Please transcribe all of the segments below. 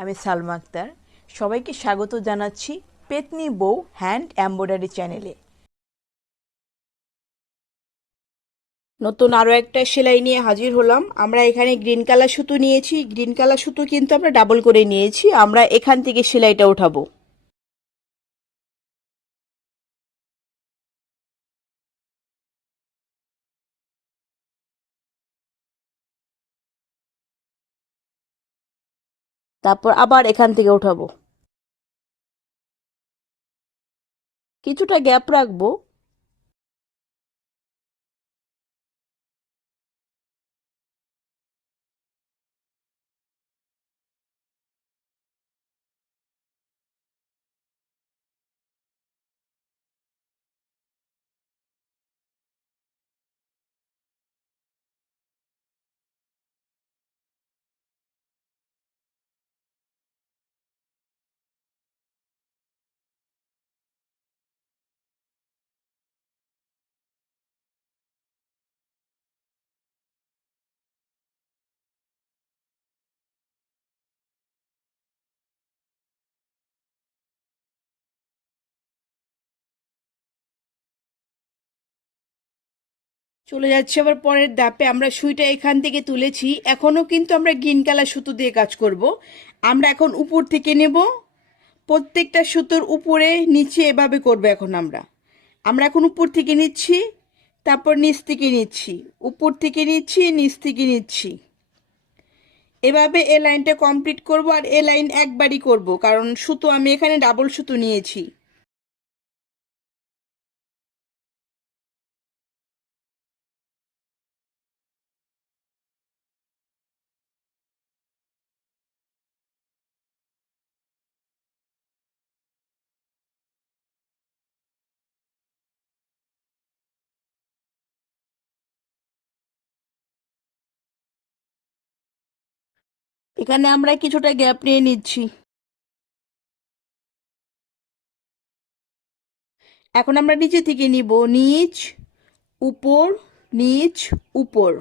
আমি সালমা আক্তার। সবাইকে স্বাগত জানাচ্ছি পেতনি বউ হ্যান্ড এমব্রয়ডারি চ্যানেলে। নতুন আরও একটা সেলাই নিয়ে হাজির হলাম। আমরা এখানে গ্রিন কালার সুতো নিয়েছি। গ্রিন কালার সুতো কিন্তু আমরা ডাবল করে নিয়েছি। আমরা এখান থেকে সেলাইটা উঠাবো। তারপর আবার এখান থেকে উঠাবো। কিছুটা গ্যাপ রাখবো। চলে যাচ্ছে আবার পরের ধাপে। আমরা সুইটা এখান থেকে তুলেছি। এখনো কিন্তু আমরা গ্রিন কালার সুতো দিয়ে কাজ করব। আমরা এখন উপর থেকে নেব। প্রত্যেকটা সুতোর উপরে নিচে এভাবে করবো। এখন আমরা আমরা এখন উপর থেকে নিচ্ছি, তারপর নিচ থেকে নিচ্ছি, উপর থেকে নিচ্ছি, নিচ থেকে নিচ্ছি। এভাবে এ লাইনটা কমপ্লিট করব। আর এ লাইন একবারই করব, কারণ সুতো আমি এখানে ডাবল সুতো নিয়েছি। এখানে আমরা কিছুটা গ্যাপ নিয়ে নিচ্ছি। এখন আমরা নিচে থেকে নিব। নিচ, উপর, নিচ, উপর।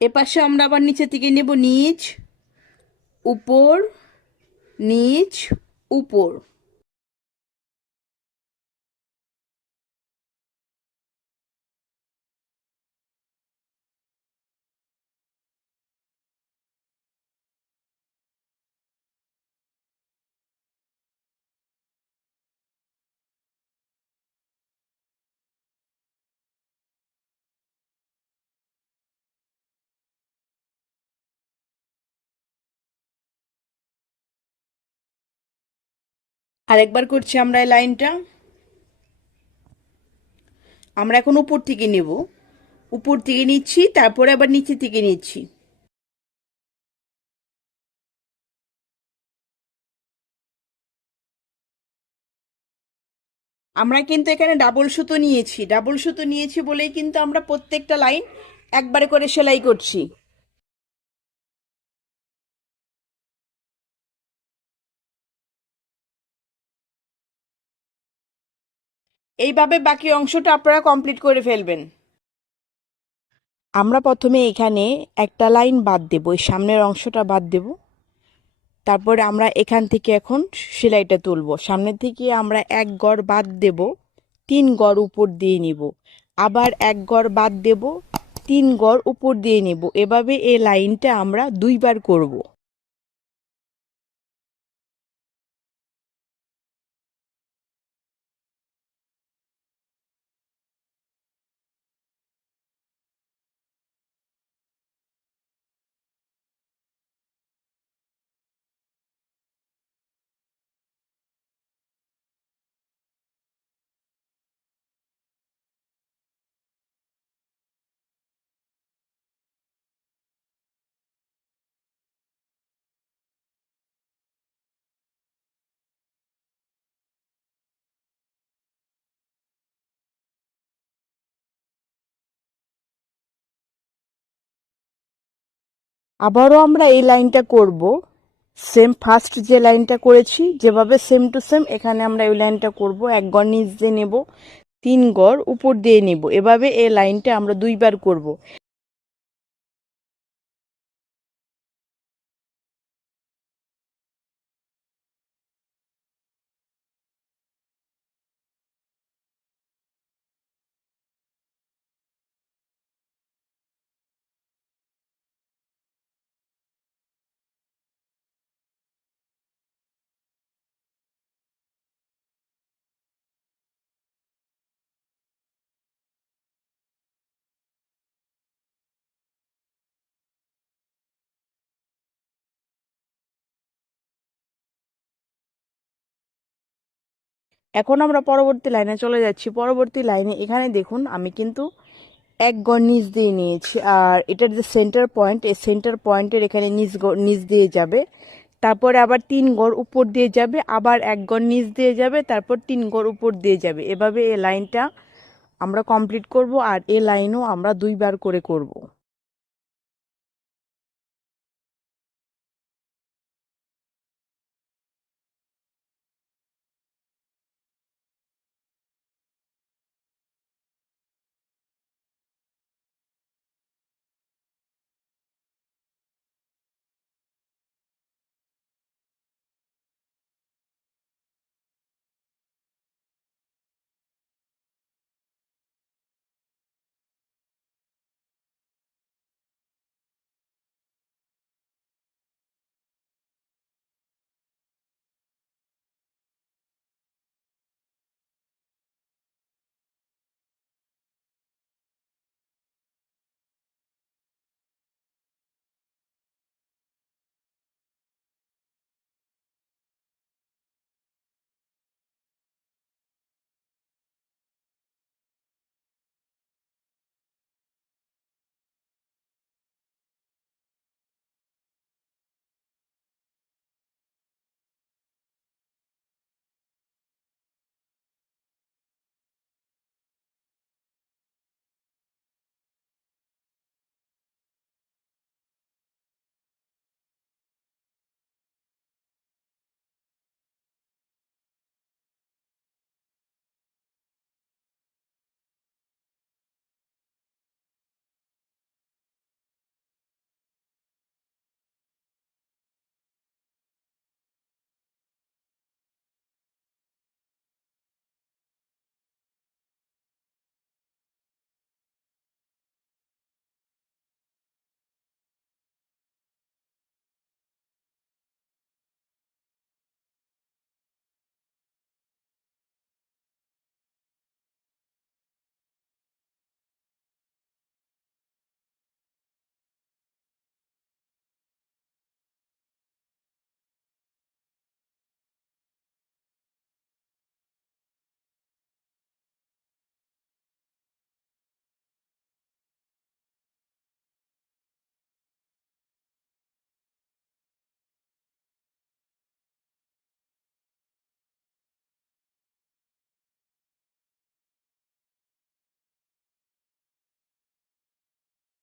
এপাশে আমরা আবার নিচে থেকে নেব। নিচ, উপর, নিচ, উপর। আরেকবার করছি আমরা এই লাইনটা। আমরা এখন উপর থেকে নেব। উপর থেকে নিচ্ছি, তারপরে আবার নিচে থেকে নিচ্ছি। আমরা কিন্তু এখানে ডাবল সুতো নিয়েছি। ডাবল সুতো নিয়েছি বলেই কিন্তু আমরা প্রত্যেকটা লাইন একবারে করে সেলাই করছি। এইভাবে বাকি অংশটা আপনারা কমপ্লিট করে ফেলবেন। আমরা প্রথমে এখানে একটা লাইন বাদ দেব, এই সামনের অংশটা বাদ দেব। তারপরে আমরা এখান থেকে এখন সেলাইটা তুলব। সামনের থেকে আমরা এক গড় বাদ দেব, তিন গড় উপর দিয়ে নিব। আবার এক গড় বাদ দেব, তিন গড় উপর দিয়ে নেব। এভাবে এই লাইনটা আমরা দুইবার করব। আবারও আমরা এই লাইনটা করব, সেম ফার্স্ট যে লাইনটা করেছি যেভাবে সেম টু সেম এখানে আমরা এই লাইনটা করব। এক গড় নিচ দিয়ে নেব, তিন গড় উপর দিয়ে নেব, এভাবে এই লাইনটা আমরা দুইবার করব। এখন আমরা পরবর্তী লাইনে চলে যাচ্ছি। পরবর্তী লাইনে এখানে দেখুন আমি কিন্তু এক গড় নিচ দিয়ে নিয়েছি, আর এটার যে সেন্টার পয়েন্ট, এই সেন্টার পয়েন্টের এখানে নিচ দিয়ে যাবে, তারপরে আবার তিন গড় উপর দিয়ে যাবে, আবার এক গড় নিচ দিয়ে যাবে, তারপর তিন গড় উপর দিয়ে যাবে। এভাবে এই লাইনটা আমরা কমপ্লিট করব, আর এই লাইনও আমরা দুইবার করে করব।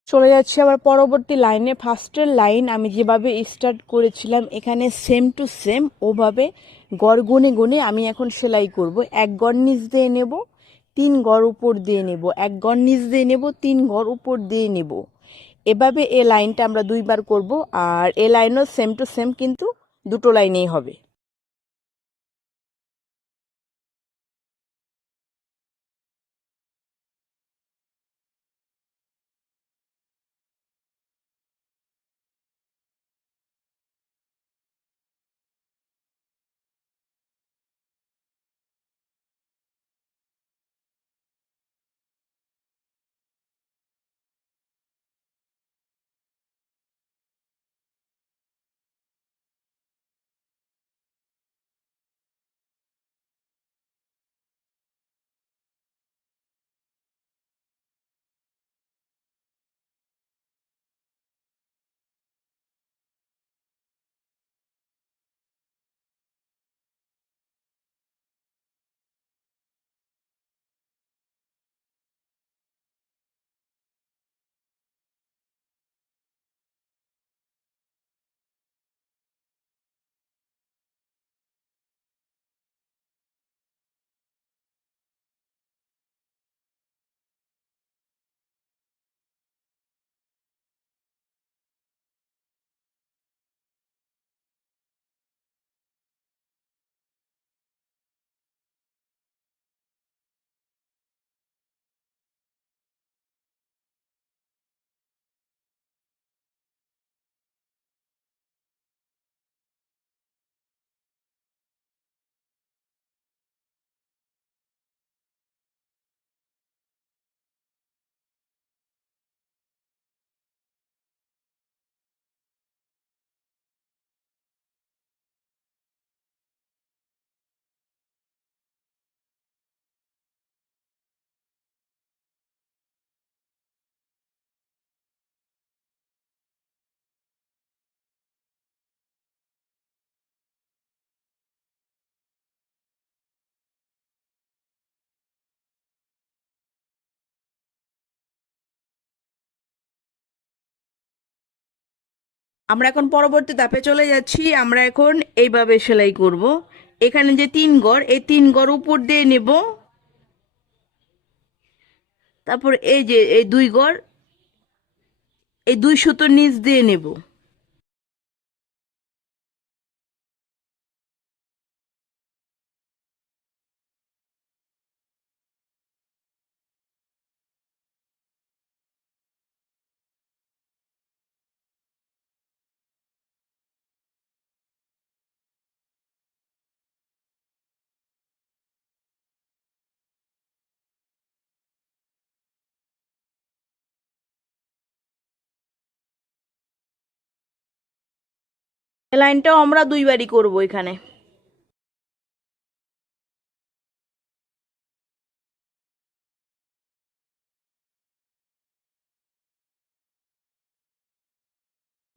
চলে যাচ্ছি আবার পরবর্তী লাইনে। ফার্স্টের লাইন আমি যেভাবে স্টার্ট করেছিলাম এখানে সেম টু সেম ওভাবে গড় গুনে গুনে আমি এখন সেলাই করব। এক গড় নিচ দিয়ে নেব, তিন গড় উপর দিয়ে নেব, এক গড় নিচ দিয়ে নেব, তিন গড় উপর দিয়ে নেব। এভাবে এই লাইনটা আমরা দুইবার করব, আর এই লাইনও সেম টু সেম কিন্তু দুটো লাইনেই হবে। আমরা এখন পরবর্তী ধাপে চলে যাচ্ছি। আমরা এখন এইভাবে সেলাই করব। এখানে যে 3 গড়, এই 3 গড় উপর দিয়ে নেব। তারপর এই যে এই 2 গড়, এই 2 সুতোর নিচ দিয়ে নেব। এই লাইনটাও আমরা 2 বারই করব এখানে।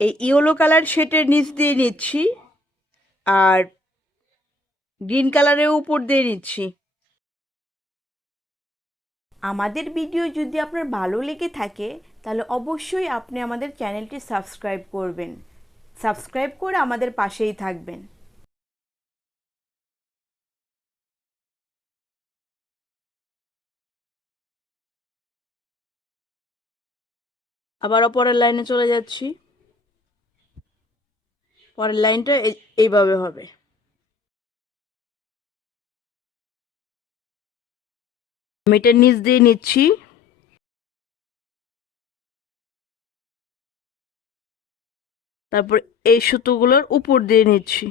এই ইয়েলো কালার শেডের নিচ দিয়ে নিচ্ছি, আর গ্রিন কালারের উপর দিয়ে নিচ্ছি। আমাদের ভিডিও যদি আপনার ভালো লেগে থাকে তাহলে অবশ্যই আপনি আমাদের চ্যানেলটি সাবস্ক্রাইব করবেন। সাবস্ক্রাইব করে আমাদের পাশেই থাকবেন। আবার পরের লাইনে চলে যাচ্ছি। পরের লাইনটা এইভাবে হবে। মেটের নিচ দিয়ে নিচ্ছি, তারপর এই সুতোগুলোর উপর দিয়ে নিচ্ছি।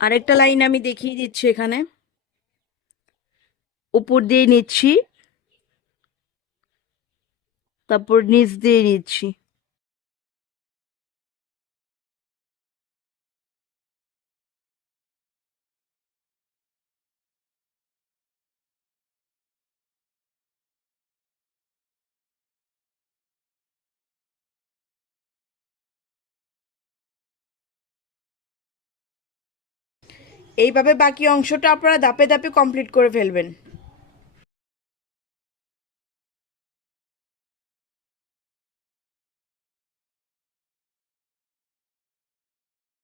আরেকটা লাইন আমি দেখিয়ে দিচ্ছি এখানে। উপর দিয়ে নিচ্ছি, তারপর নিচ দিয়ে নিচ্ছি। এইভাবে বাকি অংশটা আপনারা ধাপে ধাপে কমপ্লিট করে ফেলবেন।